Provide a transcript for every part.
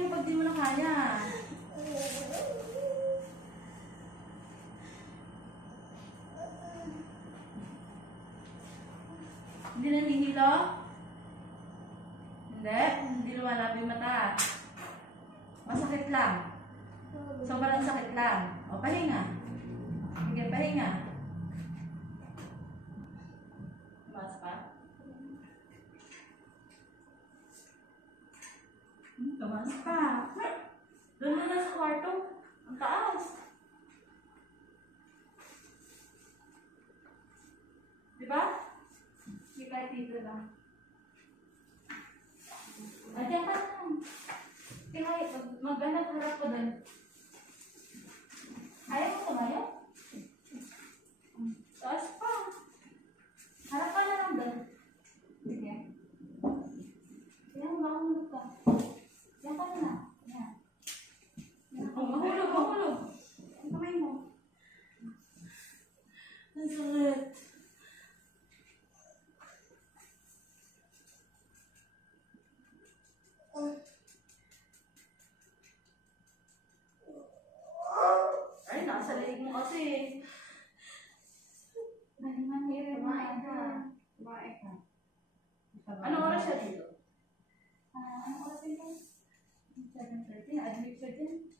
mo pag di mo na kaya. Hindi nanihilo? Hindi lumalab yung mata. Masakit lang. Sobrang sakit lang. O, pahinga. Sige, pahinga. Tumaas pa? Tumaas pa. Doon mo na sa kwarto. Ang taas. Diba? Hindi kahit dito lang. Diyan ka lang. Kaya maghanap-harap ko doon. Ayaw mo tumayo? Taas pa. Harap ka na lang doon. Sige. Yan, mahulog ka. Yan ka na lang. Yan. Mahulog, mahulog. Ang kamay mo. Ang sakit. Ay, nasa liig mo kasi. Kumain ka. Anong oras siya dito? Anong oras dito? 7:30. Na-admit siya din.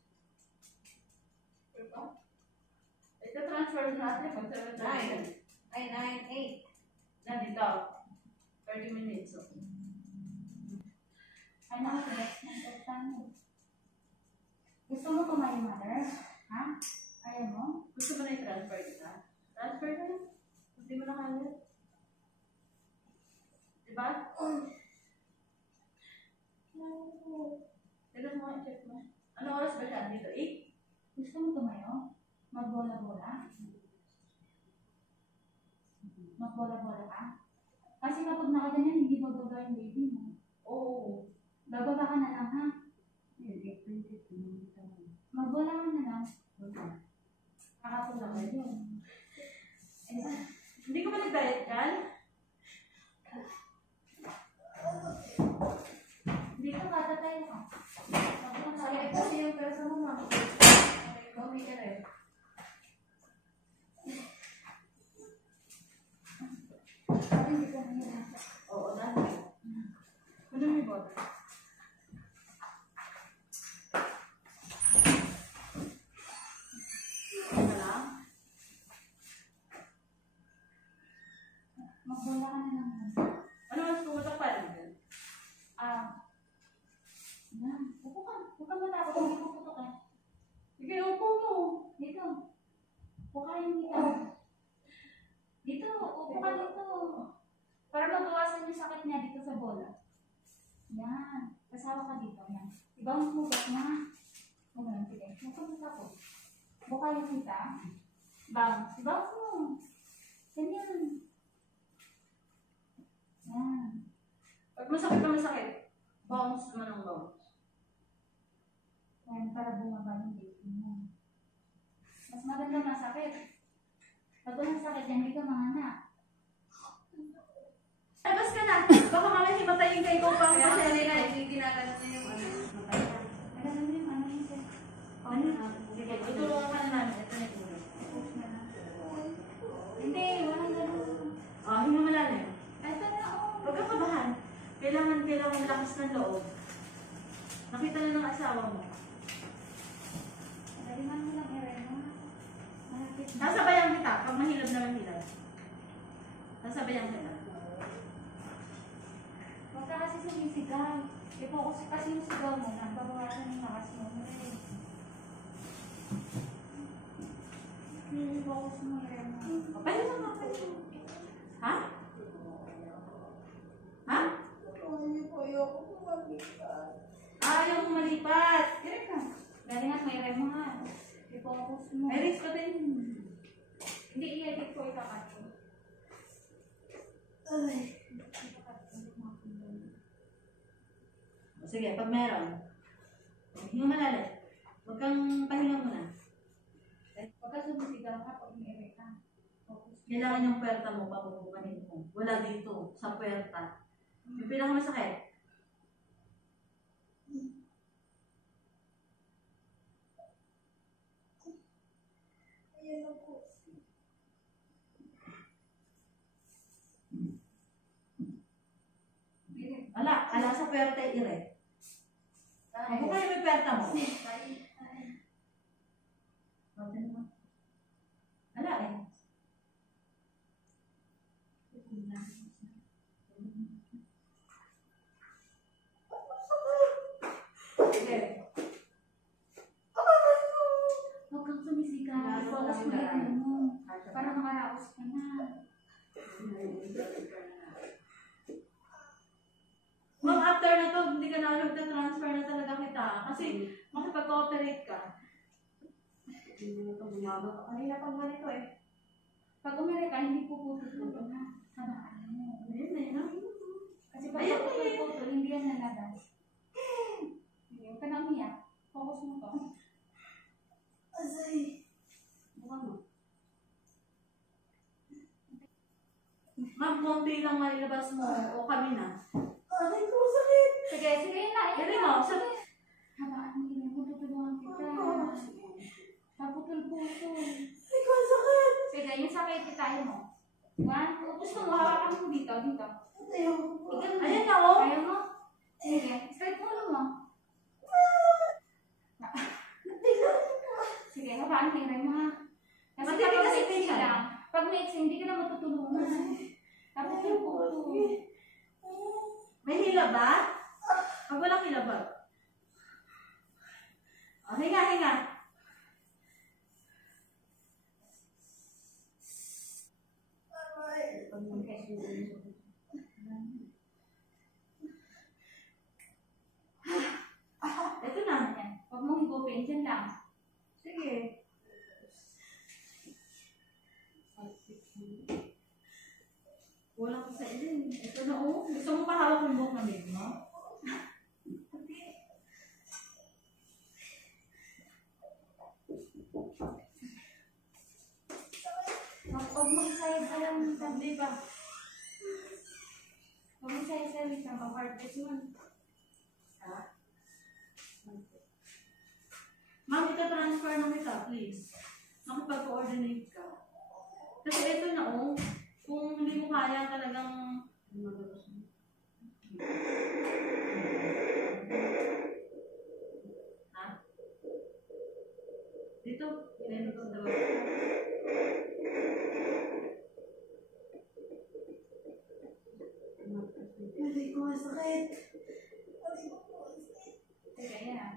Ito transfer natin pag 7:30. Ay, 9, 8. Nandito. 30 minutes. Ay, nakasinex na sa tanong. Gusto mo kumain, mother? Ha? Ayaw mo? Gusto mo na i-transfer kita? Transfer na lang. Hindi mo na kaya. Diba? Tignan mo, i-check mo. Anong oras ba siya? Dito, 8? Gusto mo tumayo? Magbola-bola? Magbola-bola ka? Kasi kapag nakaganyan, hindi bababa yung baby mo. Oo. Bababa ka na lang, ha? Magbola ka na lang. Kakatulong ka yun. Hindi ko ba nag-diet dyan? Hindi ka katatay ka. Masaya kasi yung persa mo, ma. Ikaw may ka rin. Hindi ka nangyayari. Oo, dahil. Ano may bota? Magbola ka na lang. Ano mas pumunta pa rin? Yan. Upo ka. Huwag ka matakot. Hindi ko puto ka. Sige, upo mo. Dito. Upo ka yung dito. Dito. Upo ka dito. Para mabawasan yung sakit niya dito sa bola. Yan. Kasawa ka dito. Yan. Ibang hugot na. Ganun. Sige. Huwag ka matakot. Upo ka yung kita. Bang. Ibang mo. Ganyan. Yan. Pag masakit na masakit, bounce naman ang bounce. Yan, para bumaba yung baby mo. Mas maganda masakit. Pag walang sakit, yan, hindi ka mahana. Labas ka na! Baka mamaya himatayin kayo kung pang pasya nila. Hindi ginagalan na yung ano. Nagalan mo yung ano yun, sir. Sige, tutulungan ka na namin. Ito na yung ulo. Hindi, walang gano'n. Hinga malalim. Ito na, Huwag kang kabahan. Kailangan lakas ng loob. Nakita na ng asawa mo. Daliman mo lang, Irene. Nasabayan kita. Pag mahilab na mahilab. Nasabayan kita. Huwag ka kasi sumisigaw. I-focus kasi yung sigaw mo na. Babawasan yung lakas mo. I-focus mo, Irene. Papayin mo, papayin mo. Ha? Ayaw mo malipat. Kaya ka. Galingan, may rem nga. I-focus mo. May risk pa din. Hindi, i-edit ko itakat ko. Sige, pag meron. Hinga malalim. Huwag kang pahinga muna. Huwag ka sumisigaw ka pag may ka. Kailangan yung puwerta mo, papupukanin mo. Wala dito, sa puwerta. Yung pinakamasakit. Ayan na po. Ala sa pwerte, Ire. Ako kayo may pwerta mo. Ala eh. Huwag kang sumisigaw. Focus mo din mo. Para makaraos ka na. Ma'am, after na to, hindi ka na transfer na talaga kita. Kasi makipag-cooperate ka. Kanina pang ganito eh. Pag umiri ka, hindi puputol na. Habaan mo. Ayun na yun. Kasi pag puputol, hindi yan nalabas. Huwag ka na umiyak. Focus mo to. Asay. Mukha mo. Ma'am, konti lang mailabas mo o kami na. Aray ko, sakit. Sige, sige na. Sige mo, Habaan mo yun. Tutulungan kita. Paputol-putol. Aray ko, sakit. Sige, yung sakit tayo mo. 1, 2, gusto mo, hawakan mo dito, dito. Ayaw ko. Ayan na oh. Ayaw mo? Sige, straight ulo mo. Sige, habaan mo yun mga. Kasi Matindi kapag kasi mixing siya. lang, pag mixing, hindi ka na matutulungan. Paputol-putol. May hila ba? Pag walang hila ba? O, hinga, hinga. Aray. Ito na. Ayan. Huwag mong higupin, dyan lang. Sige. Wala ko sa ilin. Ito na oh. Gusto mo pahawak yung buhok ng baby mo? Huwag mo isayag-sayag ng Hindi ba? Huwag mo isayag-sayag ng pang-harvest mo. Ha? Ma'am, ita-transfer na kita, please. Makipag-coordinate ka. Kasi ito na oh. Kung hindi mo kaya talagang ha? Dito, meron ko daw. Aray ko, sakit. Aray ko, sakit. Sige, ayan.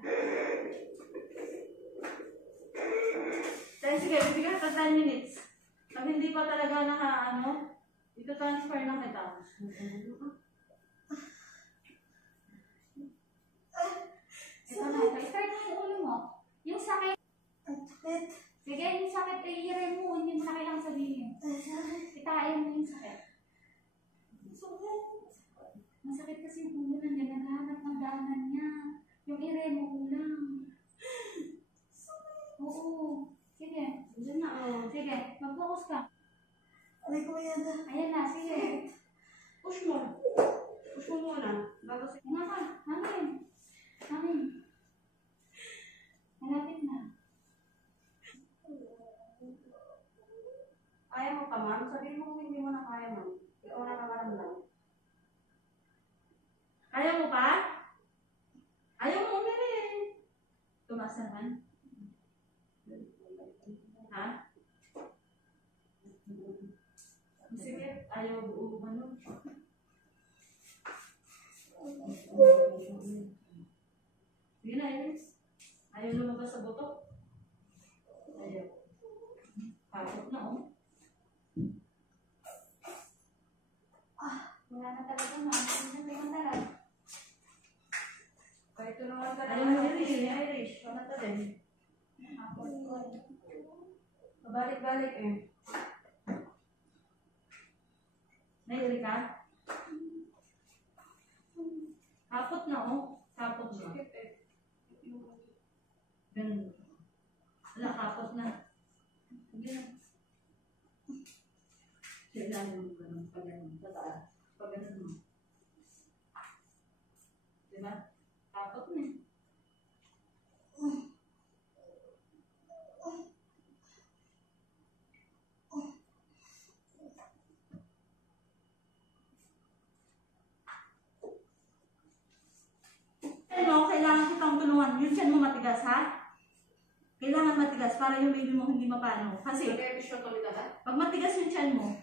Dahil sige, bibigyan ka 10 minutes. Pag hindi pa talaga ito transfer na kita. Ito na, start mo yung ulo mo. Yung sakit. Ang sakit. Sige, yung sakit, i-ire mo. Hindi mo na kailangang sabihin. Ay, sakit. Itayan mo yung sakit. Sakit. Masakit kasi yung ulo na niya. Naghahanap ng daanan niya. Yung ire mo ulang. Oo. Sige. Diyan na, oh. Sige, mag-focus ka. Aray ko, yan na. Ayan na, sige. Push mo. Push mo muna. Bago sa... Nga ka, hangin. Hangin. Malapit na. Kaya mo pa, ma'am? Sabihin mo kung hindi mo na kaya, ma'am. Ikaw na nakaramdam. Kaya mo pa? Ayaw mo umirin. Tumaas naman. Ha? Sige, ayaw buo ano. Sige na, Iris. Ayaw lumabas sa buto. Ayaw. Pasok na, oh. Wala na talaga, ma'am. Hindi na tayo Kahit ito naman ka Ayaw mo Iris. Irish. Wala ta din. Balik-balik eh. Nahiri ka? Kapot na, oh. Kapot na. Ganun. Wala, kapot na. Sige na. Kailangan mo ganun. Pag ganun. Pataas. Pag ganun mo. Diba? Kapot na eh. yung tiyan mo matigas, ha? Kailangan matigas para yung baby mo hindi mapano. Kasi, pag matigas yung tiyan mo,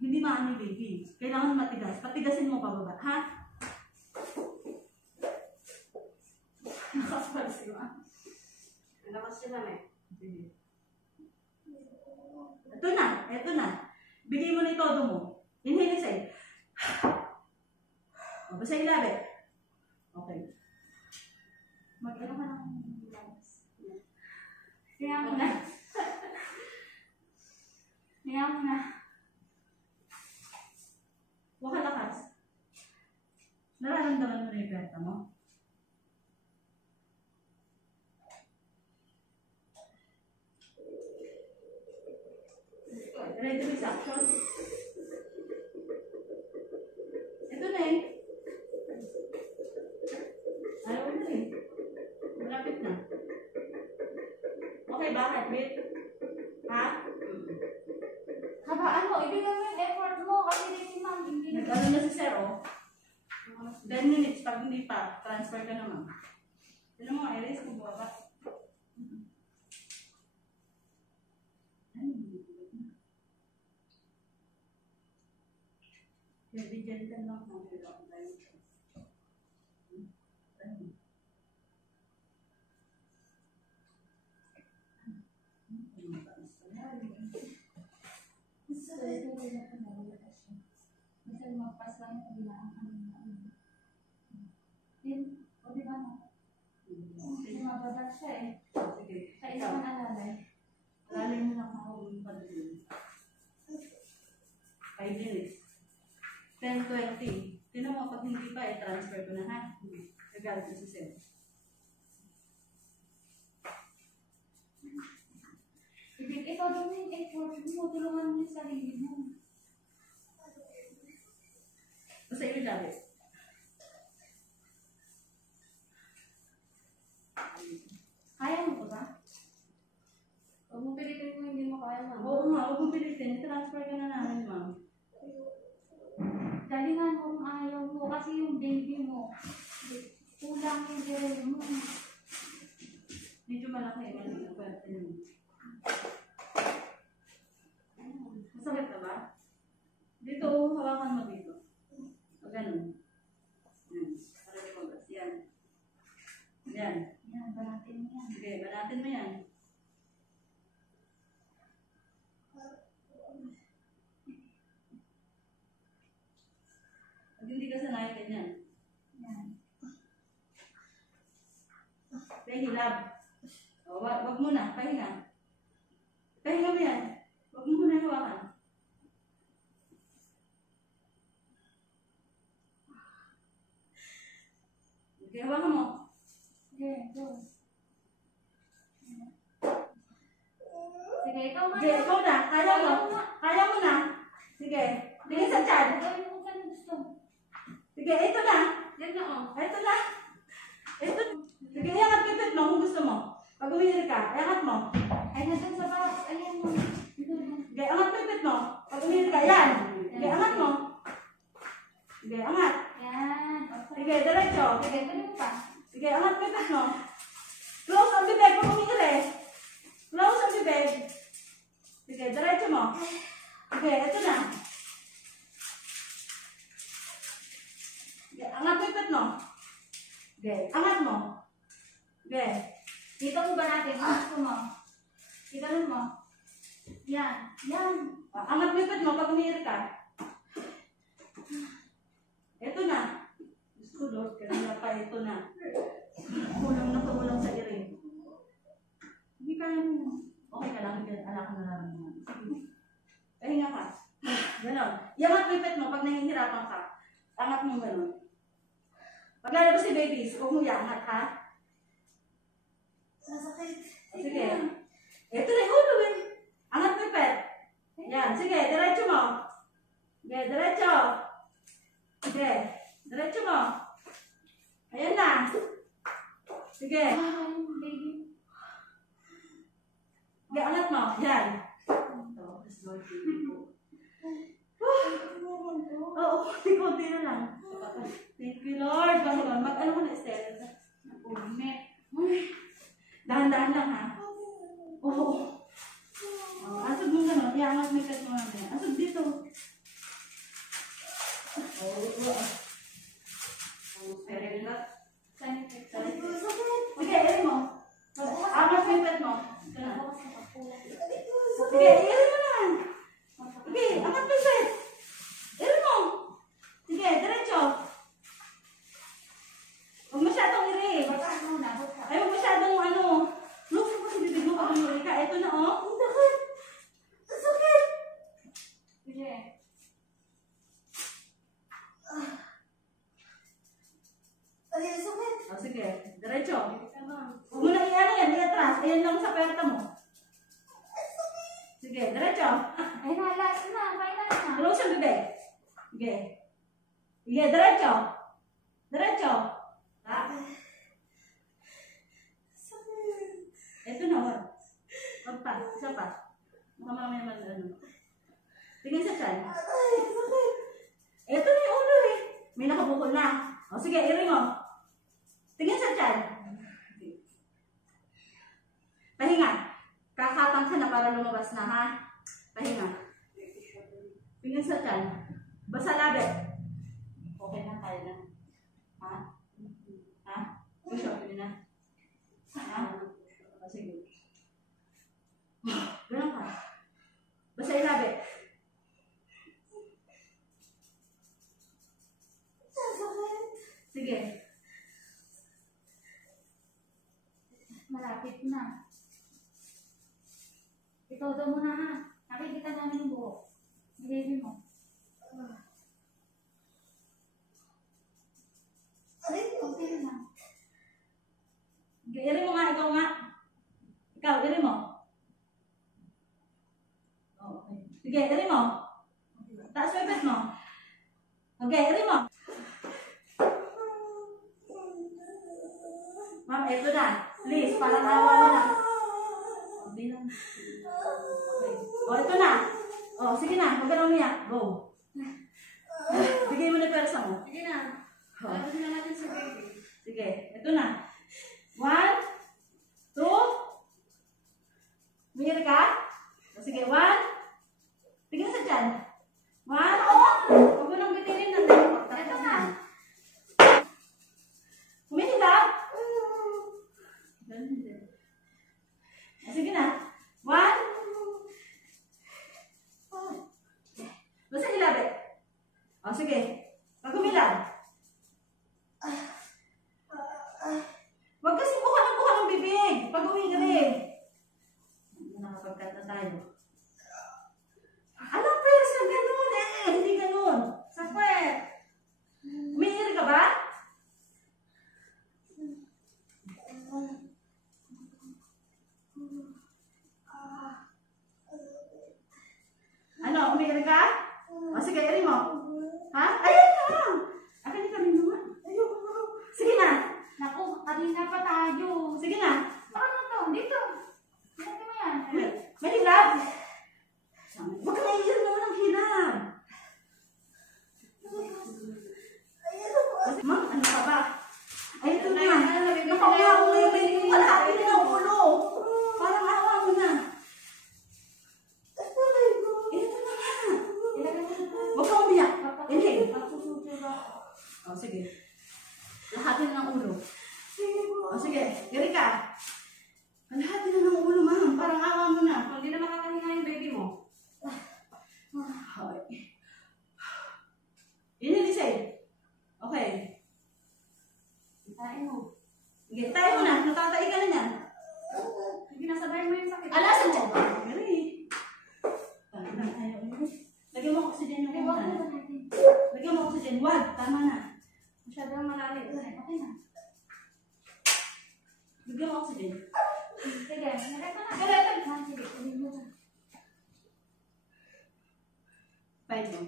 hindi maano yung baby. Kailangan matigas. Patigasin mo pababa, ha? Nakasal siya. Lakas sila eh. Sige. Ito na. Bigay mo na yung todo mo. Inhale isa. O, basta yung labi. Okay. Mag-ano ka ng relax. Kaya mo na. Kaya mo na. Huwag ka lakas. Nararamdaman mo na yung perta mo? Ready to action? Ito na eh. Ayaw na eh. Malapit na. Okay ba, heartbeat? Ha? Habaan mo, ibigay mo yung effort mo kasi rin si ma'am, hindi na. Nag-ano na si Sir, oh. 10 minutes, pag hindi pa, transfer ka naman. Yun mo, Iris, kung buwabat. Kaya bigyan ka lang ng hirap tayo. Kasi magpas lang yung kabilaan kanina. Din, o di ba no? Sumabagat siya eh. Sige, Sa isang alalay. lalim mo na ako pa doon. 5 minutes. 10:20. Tinan mo, pag hindi pa, transfer ko na ha. Nagalit na si Sir. Ikaw din yung effort mo, tulungan mo yung sarili mo. Basta yung labi. Kaya mo ba? Huwag mo pilitin mo, hindi mo kaya ma'am. Oo nga, huwag mong pilitin. I-transfer ka na namin, ma'am. Galingan mo kung ayaw mo kasi yung baby mo, kulang yung girl mo. Medyo malaki. Pwede yun. Masakit na ba? Dito, hawakan mo dito. O ganun. Yan. Para di magas. Yan. Yan. Yan, banatin mo yan. Sige, banatin mo yan. Pag hindi ka sanay, ganyan. Yan. Pahilab. O, wag mo na. Pahinga. Pahinga mo yan. Wag mo muna hawakan. Okay, hawakan mo. Okay, go. Sige, ikaw na. Sige, ikaw na. Kaya mo. Kaya mo na. Sige. Sige sa tiyan. Gawin mo kung saan gusto. Sige, ito na. Yan na oh. Ito na. Ito. Sige, iangat pipit mo kung gusto mo. Pag umihir ka, iangat mo. Ay, nandun sa box. Ayan mo. Sige, angat pipit mo. Pag umihir ka, yan. Sige, angat mo. Sige, angat. Yan. Sige, diretso. Sige, tuloy mo pa. Sige, angat pipit mo. Close ang bibig pag umihir eh. Close ang bibig. Sige, diretso mo. Sige, ito na. Sige, angat pipit mo. Sige, angat mo. Sige. Dito mo ba natin? Ang gusto mo? Italan mo. Yan. Yan. Angat pipit mo pag umihir ka. Ito na. Gusto Lord, kanina pa ito na. Kulang na kulang sa iring. Hindi kaya mo. Okay ka lang, alak na lang naman. Pahinga ka. Ganon. Iangat pipit mo pag nahihirapan ka. Angat mo ganon. Pag lalabas si babies, huwag mo iangat ha. Sasakit. Sige. Ito na yung ulo eh. Angat pipit. Yan. Sige, diretso mo. Sige, diretso. Sige, diretso mo. Ayan na. Sige. Baby. Sige, angat mo. Yan. Oo, konti na lang. Thank you, Lord. Mag-ano mo na, Estelle? Met. Very good. Sanit. Aray ko, sakit. Sige, irin mo. Angat mo yung pet mo. Bukas na pagkulang. Aray ko, Sige, sakit. irin mo na. Sige, angat mo yung pet. Irin mo. Sige, diretso. Huwag masyadong iri. Baka ano na, baka. Ay, huwag masyadong ano. Look, sa kasi bibig mo pag umiri ka. Ito na, oh. Ang sakit. Ang sakit. Sige. Aray, ang sakit. O, sige. Diretso. Ito na. Huwag mo na i-ano yan, i-atras. Ayan lang sa puwerta mo. Sige, diretso. Ay, nalas na. Kailan na. Close ang bibig. Sige. Sige, diretso. Diretso. Ha? Sakit. Ito na, wag. Wag pa. Isa pa. Baka mamaya man ano. Tingin sa tiyan. Aray, sakit. Ito na yung ulo eh. May nakabukol na. O sige, iring mo. Tingin sa tiyan. Pahinga. Kakatang ka na para lumabas na, ha? Pahinga. Tingin sa tiyan. Basa labi. Okay na, kaya na. Ha? Ha? Push up, yun na. Ha? O sige. Ganun ka. Basa ilabi. Ang sakit. Sige. Malapit na. Ikaw daw muna ha. Nakikita namin yung buhok. Yung baby mo. Aray ko. Okay na. Sige, iri mo nga, ikaw nga. Ikaw, iri mo. Oh, okay. Sige, iri mo. Taas mo yung pet mo. Okay, iri mo. Ma'am, eto na. Please, parang awa mo na. Okay lang. Okay. O, ito na. O, sige na. Huwag ka na umiyak. Go. Bigay mo na yung persa mo. Sige na. O, Lapit na natin sa baby. sige, ito na. 1, 2. Umiri ka? O, sige, 1. Tingin sa tiyan. 1. Huwag mo nang bitilin na. Ito na. Umiri ka? O, sige na. 1. Basta ilabi. O, sige. Pag umilag. Huwag kasi buka ng bibig. Pag uwi ka rin. Nakapagkat na tayo. Alam, persa, ganun eh. Hindi ganun. Sa kwet. Umiiri ka ba? Ano, umiiri ka? O, sige, iri mo. Ha? Ayan na. Akin ka rin naman. Ayoko na. Sige na. Naku, kanina pa tayo. Sige na. Ano to? Dito. Dito mo yan. May hilab. Huwag ka naiiyak naman ng hilab. Ayan ako. Ma'am, ano ka ba? Ay, ito na. Nakakuha ko na yung baby mo. Kalahati na ng ulo. Parang awa mo na. Aray ko. Ito na nga. Ilagay mo na. Huwag ka umiyak. Inhale. Pagsusutil ako. O, sige. Lahati na ng ulo. Sige po. O, sige. Gari ka. Lahati na ng ulo, ma'am. Parang awa mo na. Kung hindi na makakahinga yung baby mo. Ay. Inhale, say. Okay. Tain mo. Sige, tayo mo na. Natatai ka na niyan. Sige, nasabay mo yung sakit. Alasan dyan. Gari. Lagyan mo oxygen yung Huwag kumana. mo natin. Lagyan mo oxygen. Wag. Tama na. Masyadong malalim. Okay na. Lagyan mo oxygen. Sige, nalagay ko na. Sige, sabihin mo na. Find mo.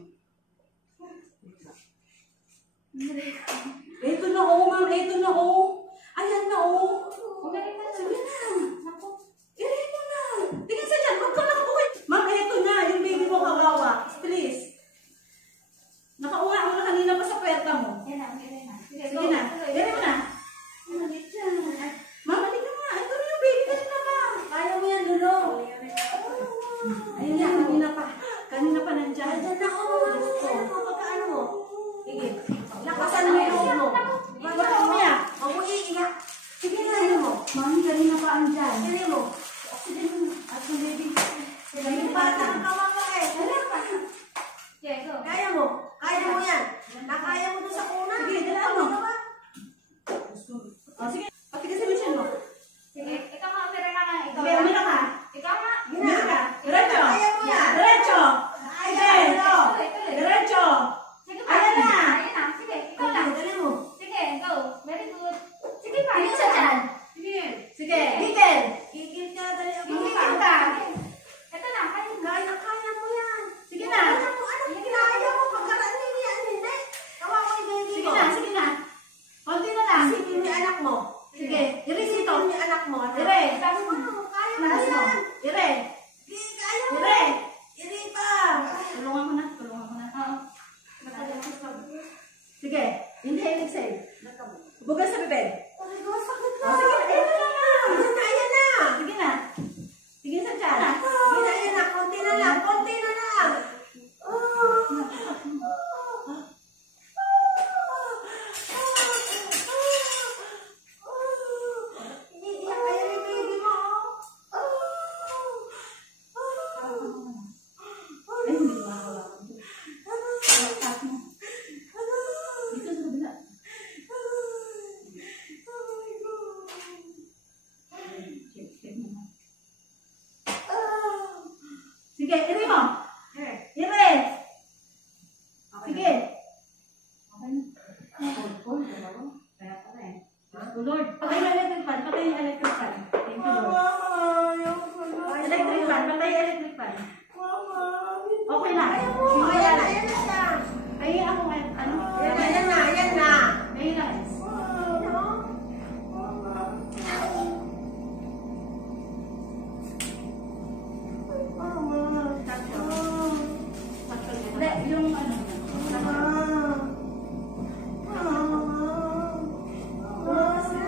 Nalagay ko. Ito na oh, ma'am. Ito na oh. Ayan na oh. Magaling ka na. Sige na. Naku. Irahin mo na. Tingin sa dyan. Huwag ka nakabuhay. Ma'am, ito na. Yung baby mo kawawa. Please. Nakauha mo na kanina pa sa puwerta mo. Yan na, okay na. Sige na. Irahin mo na. Malit siya. Ma'am, halika nga. Ito na yung baby. Kanina pa. Kaya mo yan, Lolo. Ayun yan. Kanina pa. Kanina pa nandyan. Ayan ako. Diyos ko. Ayan ako. Pagkaano mo? Sige. Sige, inhale, exhale. Bugas sa bibig. Aray ko, sakit na. Oh, sige, ayan na lang. Ayan na, ayan na. Sige na. Sige sa tiyan. Ayan na, ayan na. Konti na lang, konti na lang. Iniiyak kayo ni baby mo. Ay, hindi ko makahawakan. Taas mo. Dito sa kabila. Check mo na. Sige, iri mo. Iri. Sige. Okay na. Kaya pala eh. Oh, Lord, patay yung electric fan. Patay yung electric fan. Thank you, Lord. Electric fan. Patay yung electric fan. Okay lang. Ayan na, ayan na siya. Ay, ako ano? Ayan na, ayan na, ayan na. Ay, lang. Hindi, yung ano.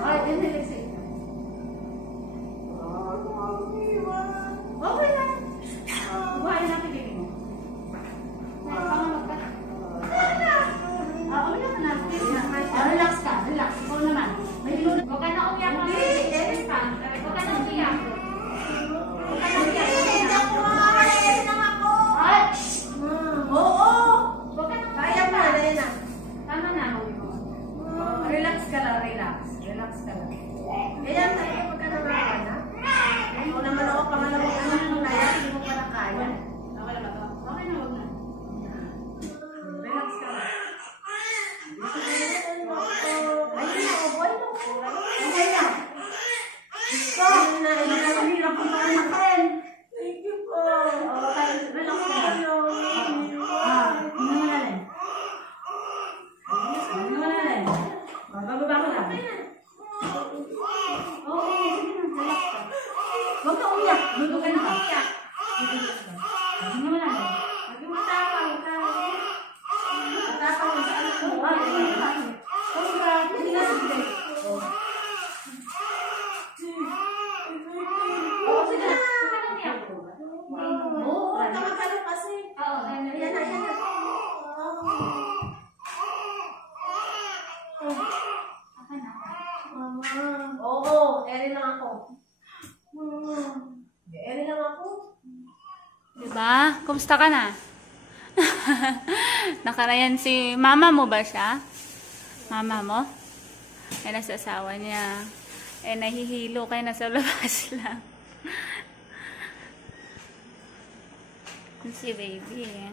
Ay, inhale, exhale. Okay lang. Buhayin natin baby mo. Panganap ka. Okay lang na. Please na. Relax ka. Relax. Ikaw naman. Huwag ka na umiyak. Hindi. Huwag ka na umiyak. Hindi ako makakalayan lang ako. Ay! Oo. Huwag ka na Kaya pa, ayan na. Tama na. Relax ka lang, relax. Relax ka lang. Ayan, tayo pag ka naman na. Ako naman ako pangalawang anak mo na yan, hindi mo pala kaya. Okay na ba to? Okay na, huwag na. Relax ka lang. Ayun na, boy. Okay na. Gusto. Ayun na, ayun na. Ang hirap ang anak ka rin. Thank you po. Okay, relax ka lang. Hindi mo na rin. Hindi mo na rin. Bababa ko lang. Oo, sige na. Relax ka. Huwag na umiyak. Huwag ka na umiyak. Hindi mo na rin. Huwag yung matapang ka. Matapang mo sa anak mo. Hindi na sige. Oo, sige na. Huwag ka na umiyak. Oo, tamagalo kasi. Oo, Ayan na, ayan na. okay na. Oo, eri lang ako. Eri lang ako. Diba? Kumusta ka na? Nakarayan si mama mo ba siya? Mama mo? Eh, nasa asawa niya. Eh, nahihilo kayo nasa labas lang. Si baby eh.